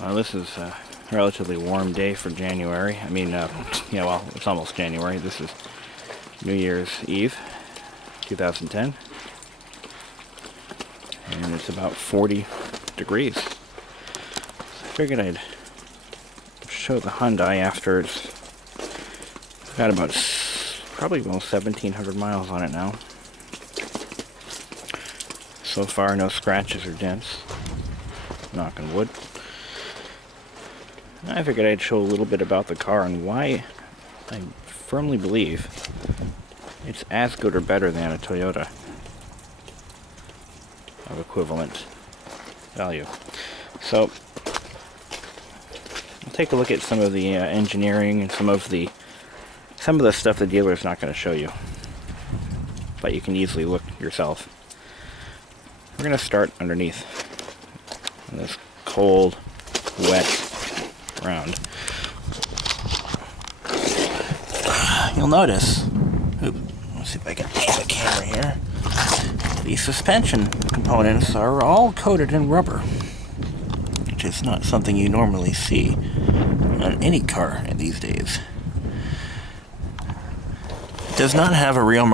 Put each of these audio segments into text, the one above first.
Well, this is a relatively warm day for January. I mean, yeah, well, it's almost January. This is New Year's Eve, 2010. And it's about 40 degrees. So I figured I'd show the Hyundai after it's got about probably almost 1,700 miles on it now. So far, no scratches or dents. Knock on wood. I figured I'd show a little bit about the car and why I firmly believe it's as good or better than a Toyota of equivalent value. So, we'll take a look at some of the engineering and some of the stuff the dealer's not going to show you, but you can easily look yourself. We're going to start underneath in this cold, wet ground. You'll notice, let's see if I can aim the camera here, the suspension components are all coated in rubber, which is not something you normally see on any car these days. It does not have a rear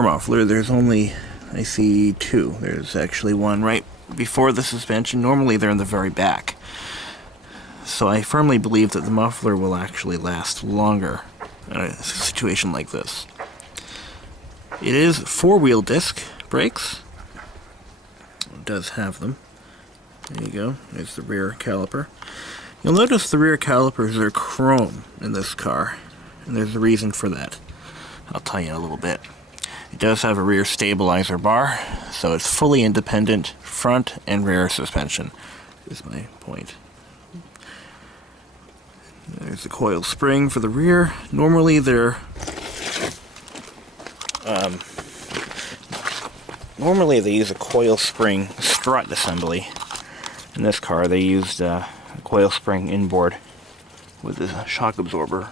muffler. There's only, I see two. There's actually one right before the suspension. Normally they're in the very back. So I firmly believe that the muffler will actually last longer in a situation like this. It is four-wheel disc brakes. It does have them. There you go. There's the rear caliper. You'll notice the rear calipers are chrome in this car, and there's a reason for that. I'll tell you in a little bit. It does have a rear stabilizer bar, so it's fully independent front and rear suspension, is my point. There's the coil spring for the rear. Normally they use a coil spring strut assembly. In this car they used a coil spring inboard with a shock absorber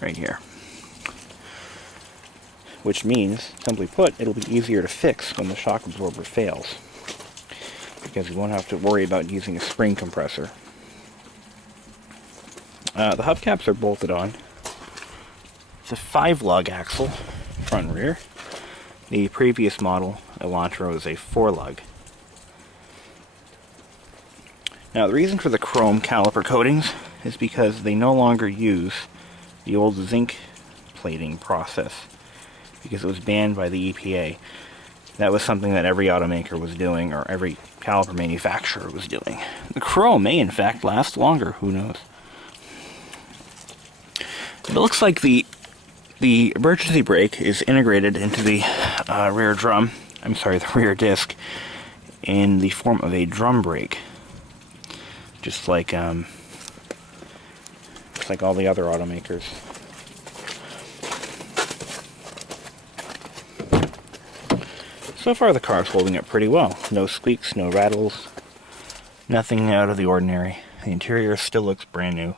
right here. Which means, simply put, it'll be easier to fix when the shock absorber fails, because you won't have to worry about using a spring compressor. The hubcaps are bolted on. It's a 5-lug axle, front and rear. The previous model, Elantra, was a 4-lug. Now, the reason for the chrome caliper coatings is because they no longer use the old zinc plating process, because it was banned by the EPA. That was something that every automaker was doing, or every caliper manufacturer was doing. The chrome may, in fact, last longer. Who knows? It looks like the emergency brake is integrated into the the rear disc in the form of a drum brake, just like all the other automakers. So far the car's holding up pretty well. No squeaks, no rattles, nothing out of the ordinary. The interior still looks brand new.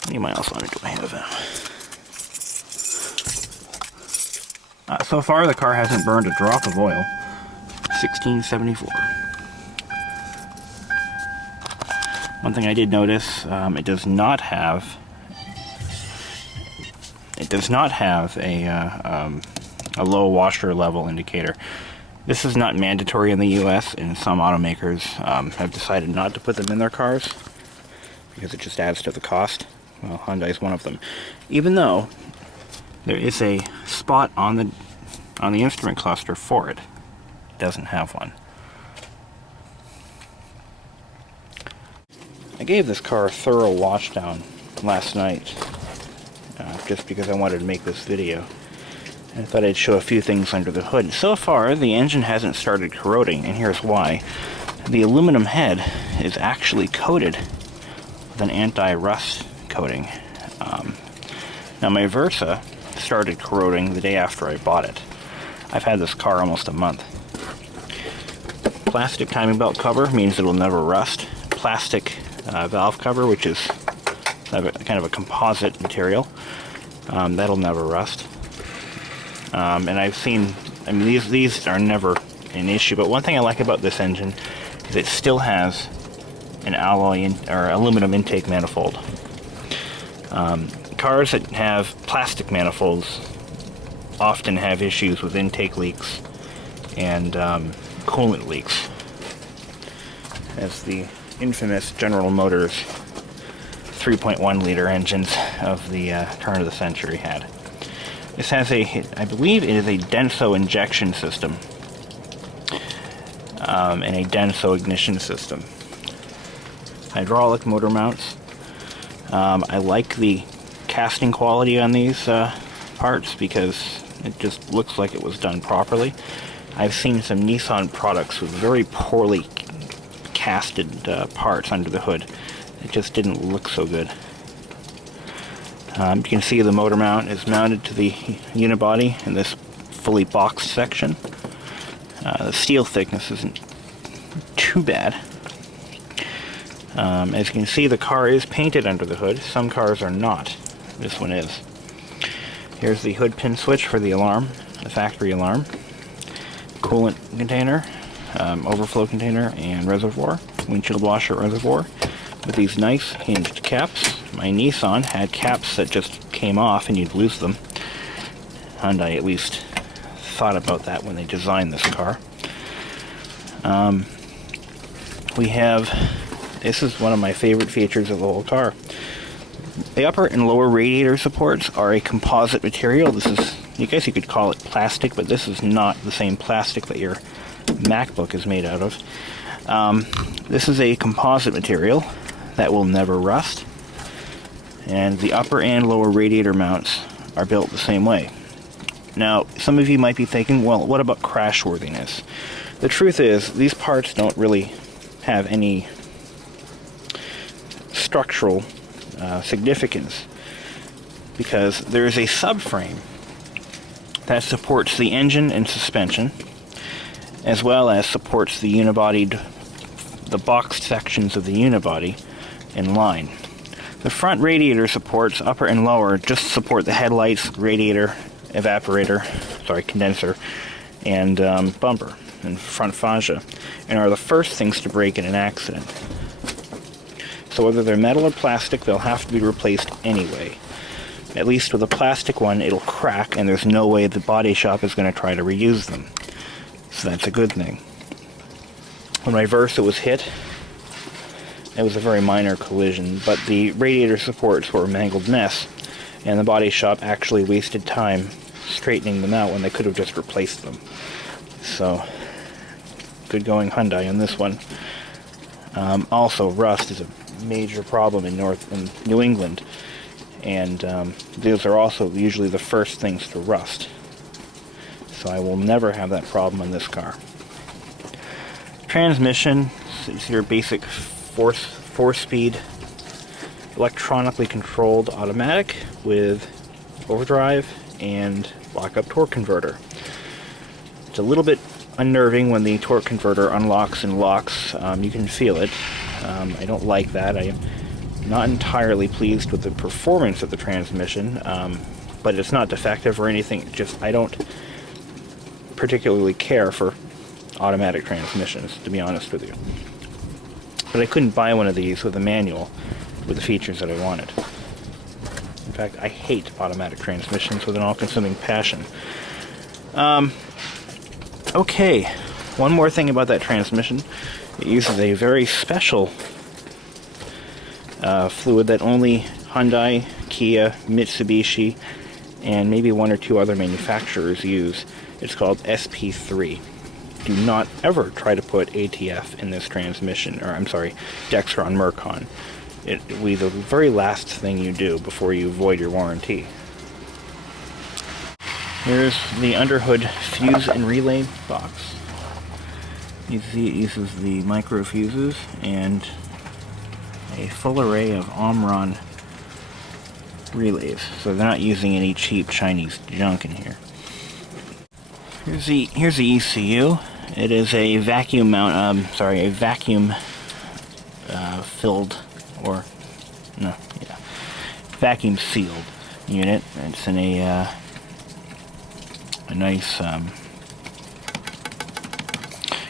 How many miles on it do I have? So far the car hasn't burned a drop of oil. 1674. One thing I did notice, it does not have a low washer level indicator. This is not mandatory in the US, and some automakers have decided not to put them in their cars because it just adds to the cost. Well, Hyundai is one of them. Even though there is a spot on the instrument cluster for it, it doesn't have one. I gave this car a thorough wash down last night, just because I wanted to make this video. I thought I'd show a few things under the hood. So far, the engine hasn't started corroding, and here's why. The aluminum head is actually coated with an anti-rust coating. Now my Versa started corroding the day after I bought it. I've had this car almost a month. Plastic timing belt cover means it will never rust. Plastic valve cover, which is kind of a composite material, that'll never rust. And I've seen, these are never an issue. But one thing I like about this engine is it still has an alloy or aluminum intake manifold. Cars that have plastic manifolds often have issues with intake leaks and coolant leaks, as the infamous General Motors 3.1 liter engines of the turn of the century had. This has I believe it is a Denso injection system and a Denso ignition system. Hydraulic motor mounts. I like the casting quality on these parts because it just looks like it was done properly. I've seen some Nissan products with very poorly casted parts under the hood. It just didn't look so good. You can see the motor mount is mounted to the unibody in this fully boxed section. The steel thickness isn't too bad. As you can see, the car is painted under the hood. Some cars are not. This one is. Here's the hood pin switch for the alarm, the factory alarm. Coolant container, overflow container, and reservoir, windshield washer reservoir, with these nice hinged caps. My Nissan had caps that just came off and you'd lose them. Hyundai at least thought about that when they designed this car. This is one of my favorite features of the whole car. The upper and lower radiator supports are a composite material. This is, I guess you could call it plastic, but this is not the same plastic that your MacBook is made out of. This is a composite material that will never rust, and the upper and lower radiator mounts are built the same way. Now, some of you might be thinking, well, what about crashworthiness? The truth is, these parts don't really have any structural significance, because there is a subframe that supports the engine and suspension, as well as supports the boxed sections of the unibody in line. The front radiator supports, upper and lower, just support the headlights, radiator, condenser, and bumper and front fascia, and are the first things to break in an accident. So whether they're metal or plastic, they'll have to be replaced anyway. At least with a plastic one, it'll crack, and there's no way the body shop is going to try to reuse them. So that's a good thing. When my Versa was hit, it was a very minor collision, but the radiator supports were a mangled mess, and the body shop actually wasted time straightening them out when they could have just replaced them. So, good going Hyundai on this one. Also, rust is a major problem in New England, and those are also usually the first things to rust. So I will never have that problem on this car. Transmission is your basic four-speed electronically controlled automatic with overdrive and lock-up torque converter. It's a little bit unnerving when the torque converter unlocks and locks. You can feel it. I don't like that. I am not entirely pleased with the performance of the transmission, but it's not defective or anything. It's just I don't particularly care for automatic transmissions, to be honest with you. But I couldn't buy one of these with a manual with the features that I wanted. In fact, I hate automatic transmissions with an all-consuming passion. Okay, one more thing about that transmission. It uses a very special fluid that only Hyundai, Kia, Mitsubishi, and maybe one or two other manufacturers use. It's called SP3. Do not ever try to put ATF in this transmission, or I'm sorry, Dexron Mercon. It will be the very last thing you do before you void your warranty. Here's the underhood fuse and relay box. You see it uses the micro fuses and a full array of Omron relays, so they're not using any cheap Chinese junk in here. Here's the ECU. It is a vacuum mount. A vacuum filled, or no, yeah, vacuum sealed unit. It's in a nice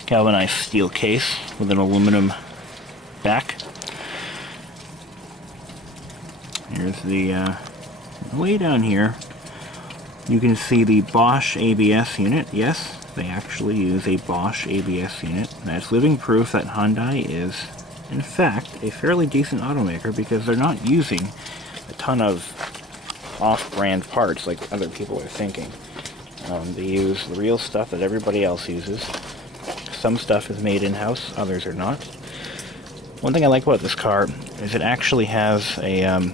galvanized steel case with an aluminum back. Here's the way down here. You can see the Bosch ABS unit. Yes, they actually use a Bosch ABS unit. That's living proof that Hyundai is, in fact, a fairly decent automaker, because they're not using a ton of off-brand parts like other people are thinking. They use the real stuff that everybody else uses. Some stuff is made in-house, others are not. One thing I like about this car is it actually has a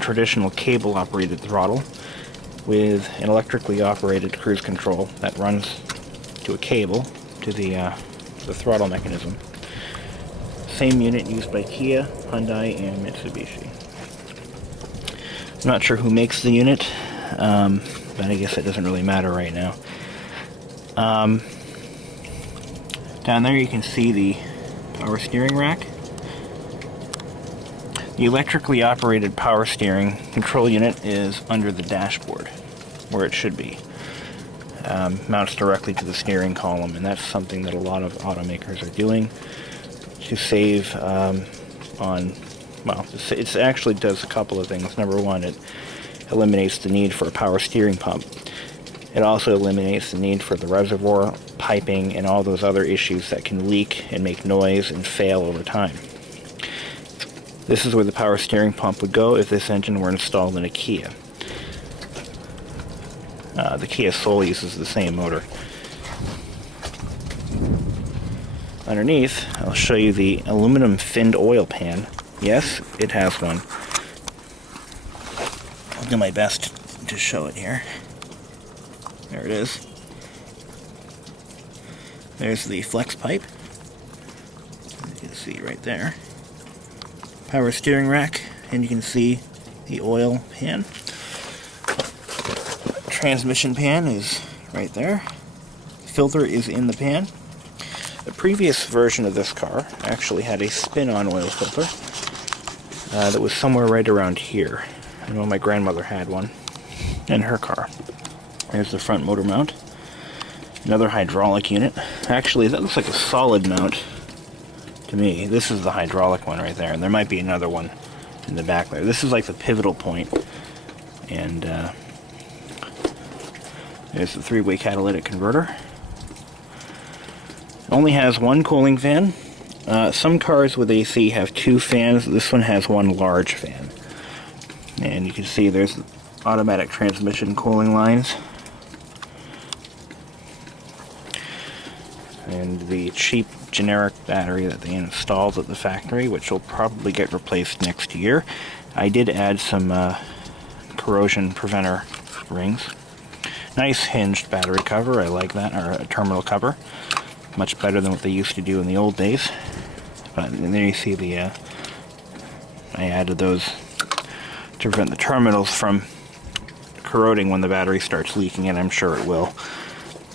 traditional cable-operated throttle with an electrically operated cruise control that runs to a cable to the throttle mechanism. Same unit used by Kia, Hyundai, and Mitsubishi. I'm not sure who makes the unit, but I guess it doesn't really matter right now. Down there you can see the power steering rack. The electrically operated power steering control unit is under the dashboard, where it should be. Mounts directly to the steering column, and that's something that a lot of automakers are doing to save on, well, it actually does a couple of things. Number one, it eliminates the need for a power steering pump. It also eliminates the need for the reservoir, piping, and all those other issues that can leak and make noise and fail over time. This is where the power steering pump would go if this engine were installed in a Kia. The Kia Soul uses the same motor. Underneath, I'll show you the aluminum finned oil pan. Yes, it has one. I'll do my best to show it here. There it is. There's the flex pipe. You can see right there. Power steering rack, and you can see the oil pan. Transmission pan is right there. Filter is in the pan. The previous version of this car actually had a spin-on oil filter that was somewhere right around here. I know my grandmother had one in her car. There's the front motor mount. Another hydraulic unit. Actually, that looks like a solid mount to me. This is the hydraulic one right there, and there might be another one in the back there. This is like the pivotal point, and there's the three-way catalytic converter. It only has one cooling fan. Some cars with AC have two fans. This one has one large fan, and you can see there's automatic transmission cooling lines. And the cheap generic battery that they installed at the factory, which will probably get replaced next year. I did add some corrosion preventer rings. Nice hinged battery cover, I like that, or a terminal cover. Much better than what they used to do in the old days. But there you see the, I added those to prevent the terminals from corroding when the battery starts leaking, and I'm sure it will.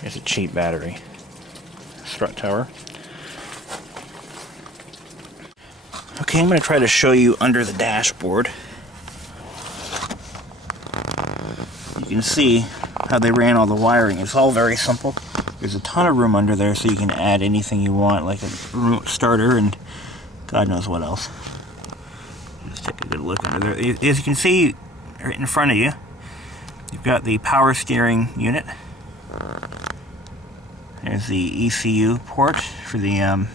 It's a cheap battery. Strut tower. Okay, I'm going to try to show you under the dashboard. You can see how they ran all the wiring. It's all very simple. There's a ton of room under there, so you can add anything you want, like a remote starter and God knows what else. Just take a good look under there. As you can see right in front of you, you've got the power steering unit. There's the ECU port for the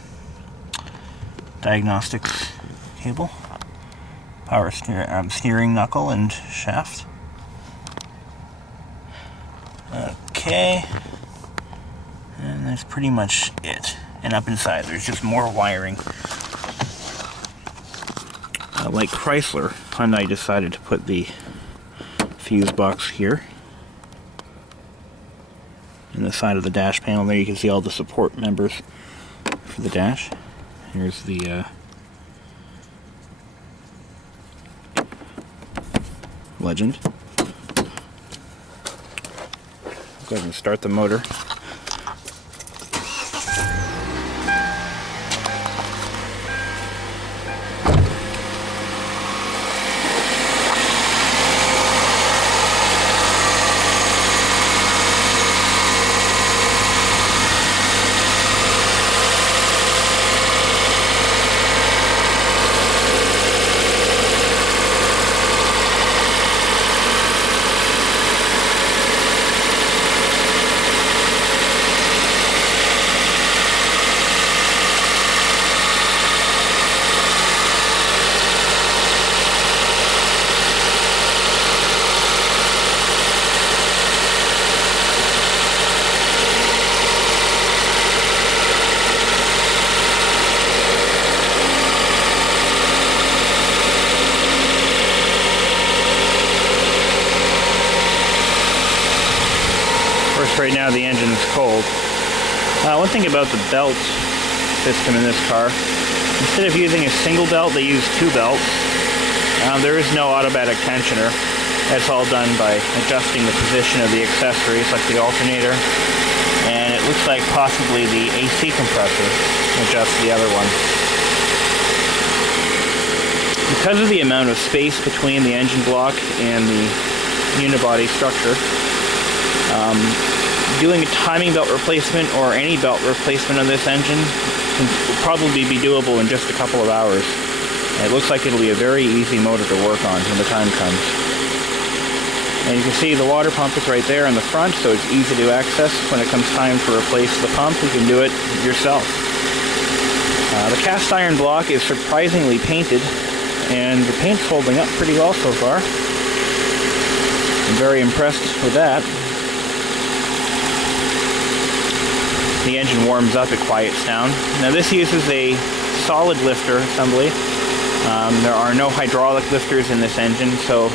diagnostics cable, power steering knuckle and shaft. Okay, and that's pretty much it. And up inside there's just more wiring. Like Chrysler, Hyundai decided to put the fuse box here in the side of the dash panel. There you can see all the support members for the dash. Here's the legend. Go ahead and start the motor. now the engine is cold. One thing about the belt system in this car, instead of using a single belt, they use two belts. There is no automatic tensioner. That's all done by adjusting the position of the accessories, like the alternator, and it looks like possibly the AC compressor adjusts the other one. Because of the amount of space between the engine block and the unibody structure, doing a timing belt replacement or any belt replacement on this engine will probably be doable in just a couple of hours. And it looks like it'll be a very easy motor to work on when the time comes. And you can see the water pump is right there in the front, so it's easy to access. When it comes time to replace the pump, you can do it yourself. The cast iron block is surprisingly painted, and the paint's holding up pretty well so far. I'm very impressed with that. The engine warms up, it quiets down. Now this uses a solid lifter assembly. There are no hydraulic lifters in this engine, so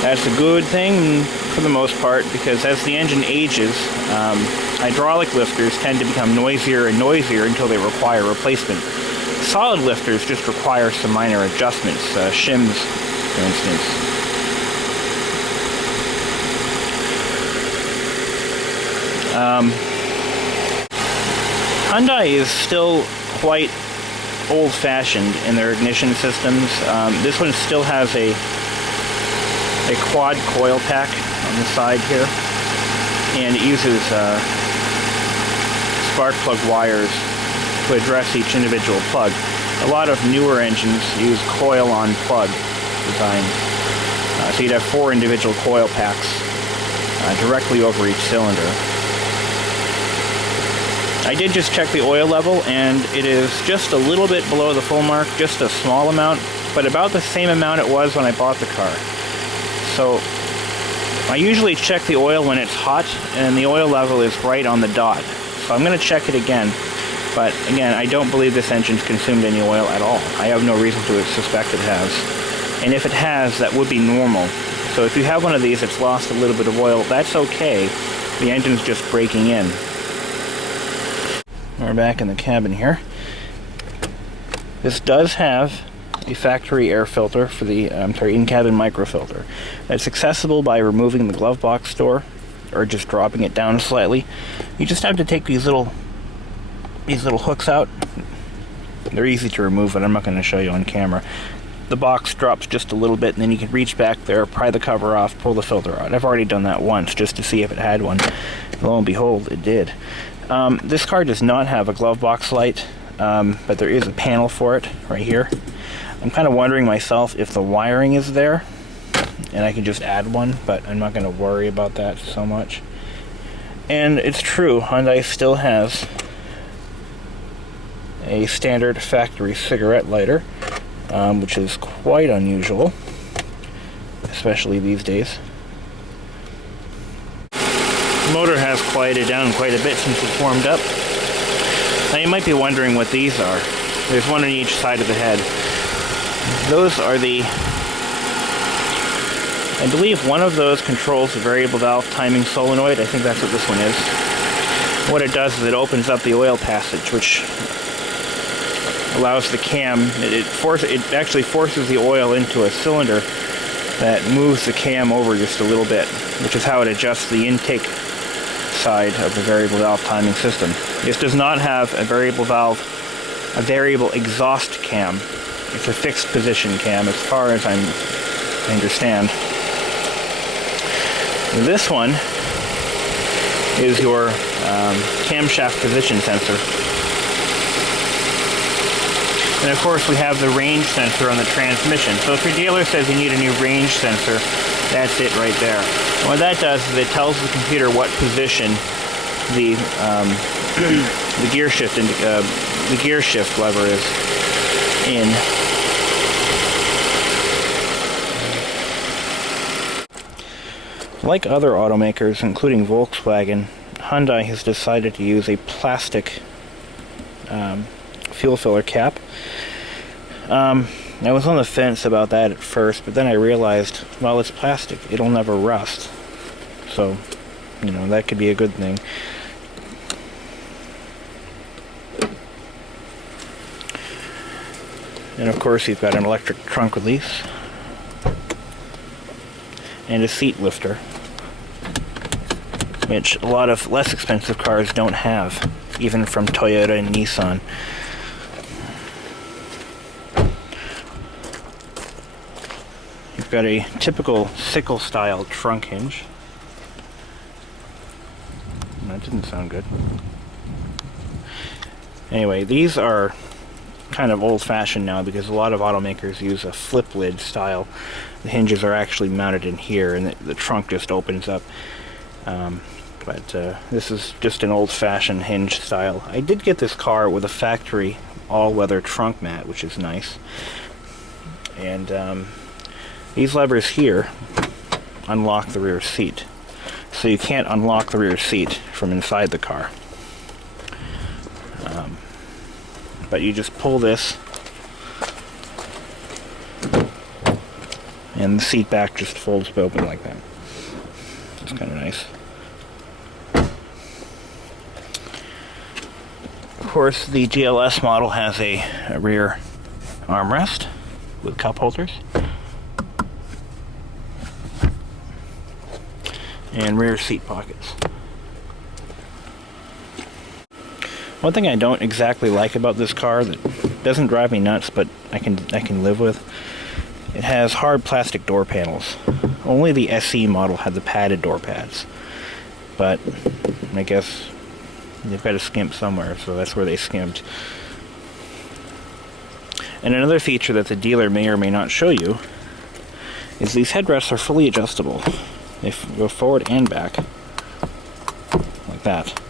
that's a good thing for the most part, because as the engine ages, hydraulic lifters tend to become noisier and noisier until they require replacement. Solid lifters just require some minor adjustments, shims for instance. Hyundai is still quite old-fashioned in their ignition systems. This one still has a quad coil pack on the side here, and it uses spark plug wires to address each individual plug. A lot of newer engines use coil-on-plug design. So you'd have 4 individual coil packs directly over each cylinder. I did just check the oil level, and it is just a little bit below the full mark, just a small amount, but about the same amount it was when I bought the car. So I usually check the oil when it's hot, and the oil level is right on the dot. So I'm going to check it again. But again, I don't believe this engine's consumed any oil at all. I have no reason to suspect it has. And if it has, that would be normal. So if you have one of these that's lost a little bit of oil, that's okay. The engine's just breaking in. We're back in the cabin here. This does have a factory air filter for the in-cabin microfilter. It's accessible by removing the glove box door or just dropping it down slightly. You just have to take these little hooks out. They're easy to remove, but I'm not going to show you on camera. The box drops just a little bit, and then you can reach back there, pry the cover off, pull the filter out. I've already done that once just to see if it had one. Lo and behold, it did. This car does not have a glove box light, but there is a panel for it right here. I'm kind of wondering myself if the wiring is there, and I can just add one, but I'm not going to worry about that so much. And it's true, Hyundai still has a standard factory cigarette lighter, which is quite unusual, especially these days. The motor has quieted down quite a bit since it's warmed up. Now you might be wondering what these are. There's one on each side of the head. Those are I believe one of those controls the variable valve timing solenoid. I think that's what this one is. What it does is it opens up the oil passage, which allows the cam, it actually forces the oil into a cylinder that moves the cam over just a little bit, which is how it adjusts the intake side of the variable valve timing system. This does not have a variable exhaust cam. It's a fixed position cam as far as I understand. This one is your camshaft position sensor. And of course we have the range sensor on the transmission. So if your dealer says you need a new range sensor, that's it right there. And what that does is it tells the computer what position the gear shift lever is in. Like other automakers, including Volkswagen, Hyundai has decided to use a plastic fuel filler cap. I was on the fence about that at first, but then I realized, well, it's plastic. It'll never rust. So You know, that could be a good thing. And of course you've got an electric trunk release and a seat lifter, which a lot of less expensive cars don't have, even from Toyota and Nissan. You've got a typical sickle style trunk hinge. That didn't sound good. Anyway, these are kind of old-fashioned now because a lot of automakers use a flip lid style. The hinges are actually mounted in here and the trunk just opens up. But this is just an old-fashioned hinge style. I did get this car with a factory all-weather trunk mat, which is nice. And these levers here unlock the rear seat. So you can't unlock the rear seat from inside the car. But you just pull this and the seat back just folds open like that. It's kind of nice. Of course, the GLS model has a rear armrest with cup holders and rear seat pockets. One thing I don't exactly like about this car that doesn't drive me nuts, but I can live with, it has hard plastic door panels. Only the SE model had the padded door pads, but I guess they've got to skimp somewhere, so that's where they skimped. And another feature that the dealer may or may not show you is these headrests are fully adjustable. They go forward and back, like that.